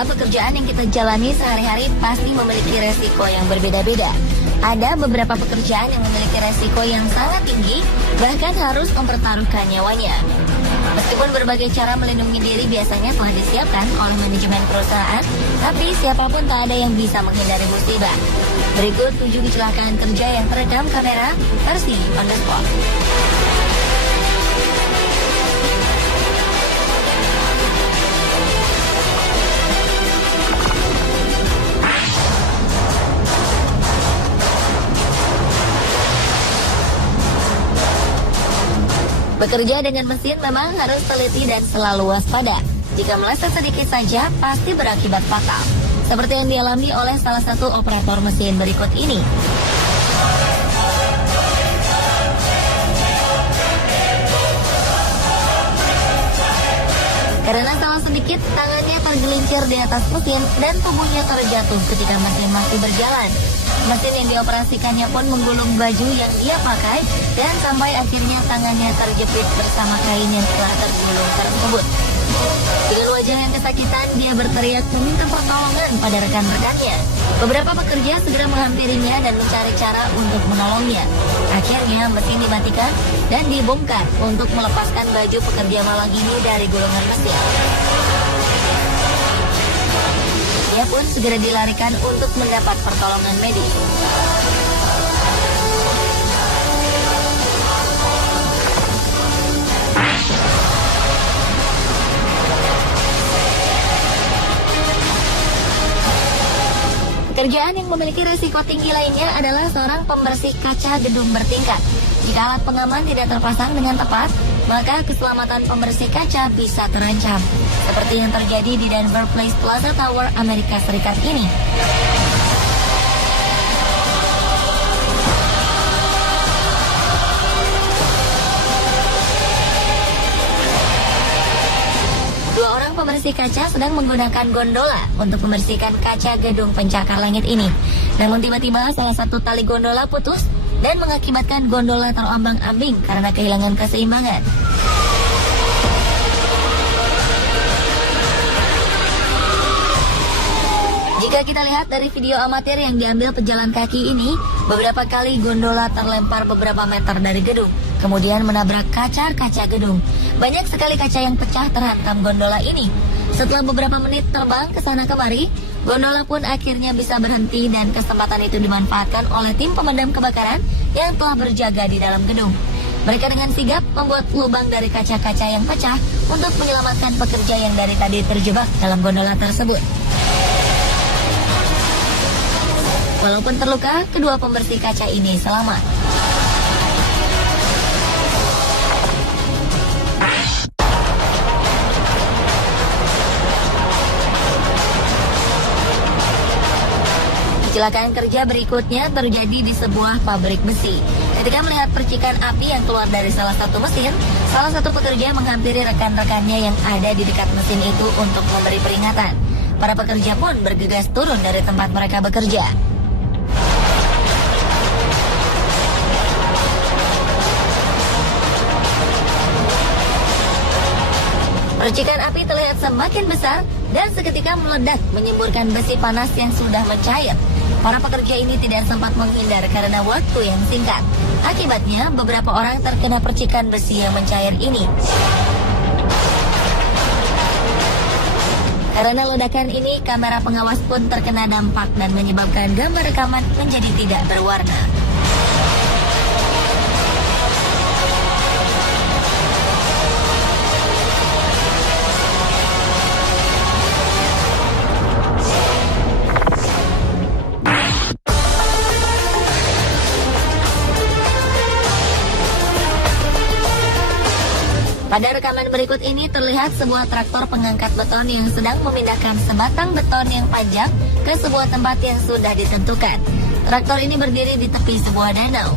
Usaha pekerjaan yang kita jalani sehari-hari pasti memiliki resiko yang berbeda-beda. Ada beberapa pekerjaan yang memiliki resiko yang sangat tinggi, bahkan harus mempertaruhkan nyawanya. Meskipun berbagai cara melindungi diri biasanya telah disiapkan oleh manajemen perusahaan, tapi siapapun tak ada yang bisa menghindari musibah. Berikut 7 kecelakaan kerja yang terekam kamera versi on the spot. Bekerja dengan mesin memang harus teliti dan selalu waspada. Jika meleset sedikit saja, pasti berakibat fatal. Seperti yang dialami oleh salah satu operator mesin berikut ini. Karena salah sedikit, tangannya tergelincir di atas mesin dan tubuhnya terjatuh ketika mesin masih berjalan. Mesin yang dioperasikannya pun menggulung baju yang dia pakai dan sampai akhirnya tangannya terjepit bersama kain yang telah tergulung tersebut. Dengan wajah yang kesakitan, dia berteriak meminta pertolongan pada rekan-rekannya. Beberapa pekerja segera menghampirinya dan mencari cara untuk menolongnya. Akhirnya mesin dimatikan dan dibongkar untuk melepaskan baju pekerja malang ini dari gulungan mesin. Dia pun segera dilarikan untuk mendapat pertolongan medis. Pekerjaan yang memiliki risiko tinggi lainnya adalah seorang pembersih kaca gedung bertingkat. Jika alat pengaman tidak terpasang dengan tepat, maka keselamatan pembersih kaca bisa terancam. Seperti yang terjadi di Denver Place Plaza Tower, Amerika Serikat ini. Pembersih kaca sedang menggunakan gondola untuk membersihkan kaca gedung pencakar langit ini. Namun tiba-tiba salah satu tali gondola putus dan mengakibatkan gondola terombang-ambing karena kehilangan keseimbangan. Jika kita lihat dari video amatir yang diambil pejalan kaki ini, beberapa kali gondola terlempar beberapa meter dari gedung, kemudian menabrak kaca-kaca gedung. Banyak sekali kaca yang pecah terhantam gondola ini. Setelah beberapa menit terbang ke sana kemari, gondola pun akhirnya bisa berhenti dan kesempatan itu dimanfaatkan oleh tim pemadam kebakaran yang telah berjaga di dalam gedung. Mereka dengan sigap membuat lubang dari kaca-kaca yang pecah untuk menyelamatkan pekerja yang dari tadi terjebak dalam gondola tersebut. Walaupun terluka, kedua pembersih kaca ini selamat. Kecelakaan kerja berikutnya terjadi di sebuah pabrik besi. Ketika melihat percikan api yang keluar dari salah satu mesin, salah satu pekerja menghampiri rekan-rekannya yang ada di dekat mesin itu untuk memberi peringatan. Para pekerja pun bergegas turun dari tempat mereka bekerja. Percikan api terlihat semakin besar dan seketika meledak menyemburkan besi panas yang sudah mencair. Para pekerja ini tidak sempat menghindar karena waktu yang singkat. Akibatnya, beberapa orang terkena percikan besi yang mencair ini. Karena ledakan ini, kamera pengawas pun terkena dampak dan menyebabkan gambar rekaman menjadi tidak berwarna. Pada rekaman berikut ini terlihat sebuah traktor pengangkat beton yang sedang memindahkan sebatang beton yang panjang ke sebuah tempat yang sudah ditentukan. Traktor ini berdiri di tepi sebuah danau.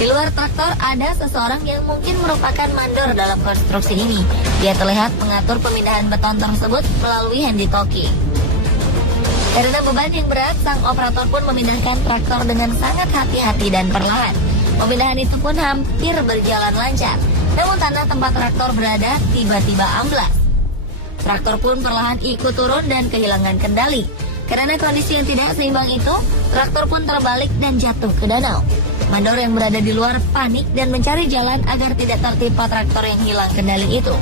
Di luar traktor ada seseorang yang mungkin merupakan mandor dalam konstruksi ini. Dia terlihat mengatur pemindahan beton tersebut melalui handy-talkie. Karena beban yang berat, sang operator pun memindahkan traktor dengan sangat hati-hati dan perlahan. Pemindahan itu pun hampir berjalan lancar. Namun tanah tempat traktor berada tiba-tiba amblas. Traktor pun perlahan ikut turun dan kehilangan kendali. Karena kondisi yang tidak seimbang itu, traktor pun terbalik dan jatuh ke danau. Mandor yang berada di luar panik dan mencari jalan agar tidak tertimpa traktor yang hilang kendali itu.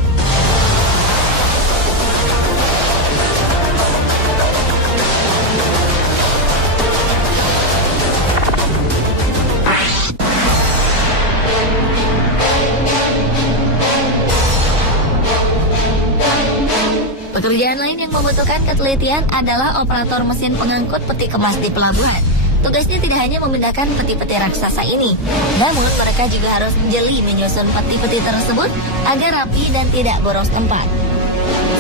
Pekerjaan lain yang membutuhkan ketelitian adalah operator mesin pengangkut peti kemas di pelabuhan. Tugasnya tidak hanya memindahkan peti-peti raksasa ini, namun mereka juga harus menjeli menyusun peti-peti tersebut agar rapi dan tidak boros tempat.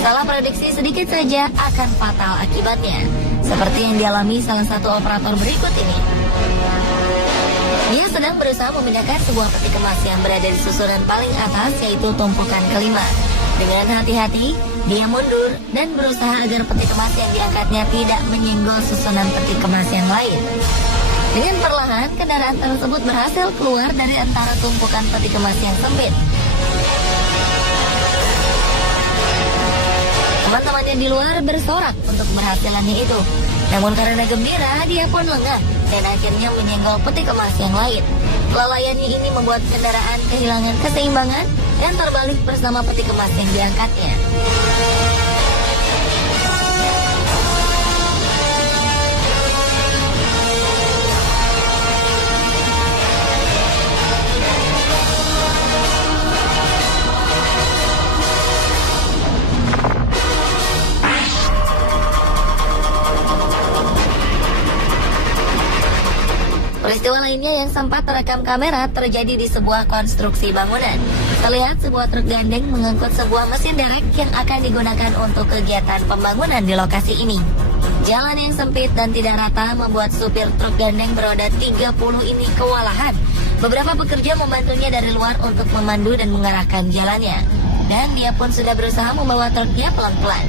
Salah prediksi sedikit saja akan fatal akibatnya, seperti yang dialami salah satu operator berikut ini. Dia sedang berusaha memindahkan sebuah peti kemas yang berada di susunan paling atas, yaitu tumpukan kelima. Dengan hati-hati, dia mundur dan berusaha agar peti kemas yang diangkatnya tidak menyenggol susunan peti kemas yang lain. Dengan perlahan, kendaraan tersebut berhasil keluar dari antara tumpukan peti kemas yang sempit. Teman-temannya di luar bersorak untuk keberhasilannya itu. Namun karena gembira, dia pun lengah dan akhirnya menyenggol peti kemas yang lain. Kelalaiannya ini membuat kendaraan kehilangan keseimbangan dan terbalik bersama peti kemas yang diangkatnya. Peristiwa lainnya yang sempat terekam kamera terjadi di sebuah konstruksi bangunan. Terlihat sebuah truk gandeng mengangkut sebuah mesin derek yang akan digunakan untuk kegiatan pembangunan di lokasi ini. Jalan yang sempit dan tidak rata membuat supir truk gandeng beroda 30 ini kewalahan. Beberapa pekerja membantunya dari luar untuk memandu dan mengarahkan jalannya. Dan dia pun sudah berusaha membawa truknya pelan-pelan.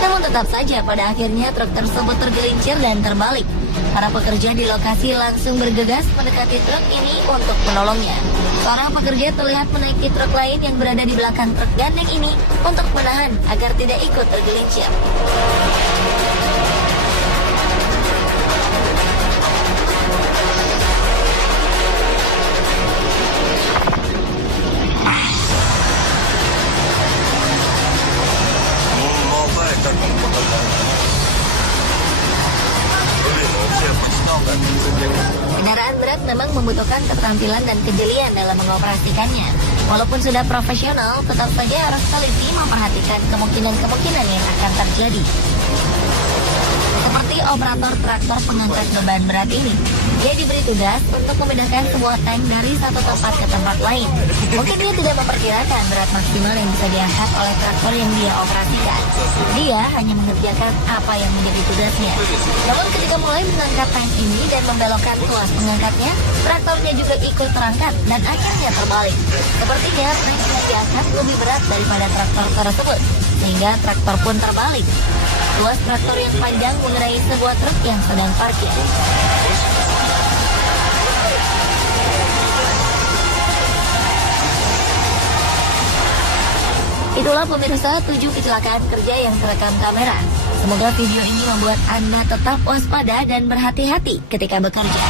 Namun tetap saja pada akhirnya truk tersebut tergelincir dan terbalik. Para pekerja di lokasi langsung bergegas mendekati truk ini untuk menolongnya. Seorang pekerja terlihat menaiki truk lain yang berada di belakang truk gandeng ini untuk menahan agar tidak ikut tergelincir. Kendaraan berat memang membutuhkan keterampilan dan kejelian dalam mengoperasikannya. Walaupun sudah profesional, tetap saja harus teliti memperhatikan kemungkinan-kemungkinan yang akan terjadi. Seperti operator traktor pengangkat beban berat ini. Dia diberi tugas untuk memindahkan sebuah tank dari satu tempat ke tempat lain. Mungkin dia tidak memperkirakan berat maksimal yang bisa diangkat oleh traktor yang dia operasikan. Dia hanya mengerjakan apa yang menjadi tugasnya. Namun ketika mulai mengangkat tank ini dan membelokkan tuas pengangkatnya, traktornya juga ikut terangkat dan akhirnya terbalik. Sepertinya tank yang diangkat lebih berat daripada traktor tersebut, sehingga traktor pun terbalik. Tuas traktor yang panjang mengenai sebuah truk yang sedang parkir. Itulah pemirsa 7 kecelakaan kerja yang terekam kamera. Semoga video ini membuat Anda tetap waspada dan berhati-hati ketika bekerja.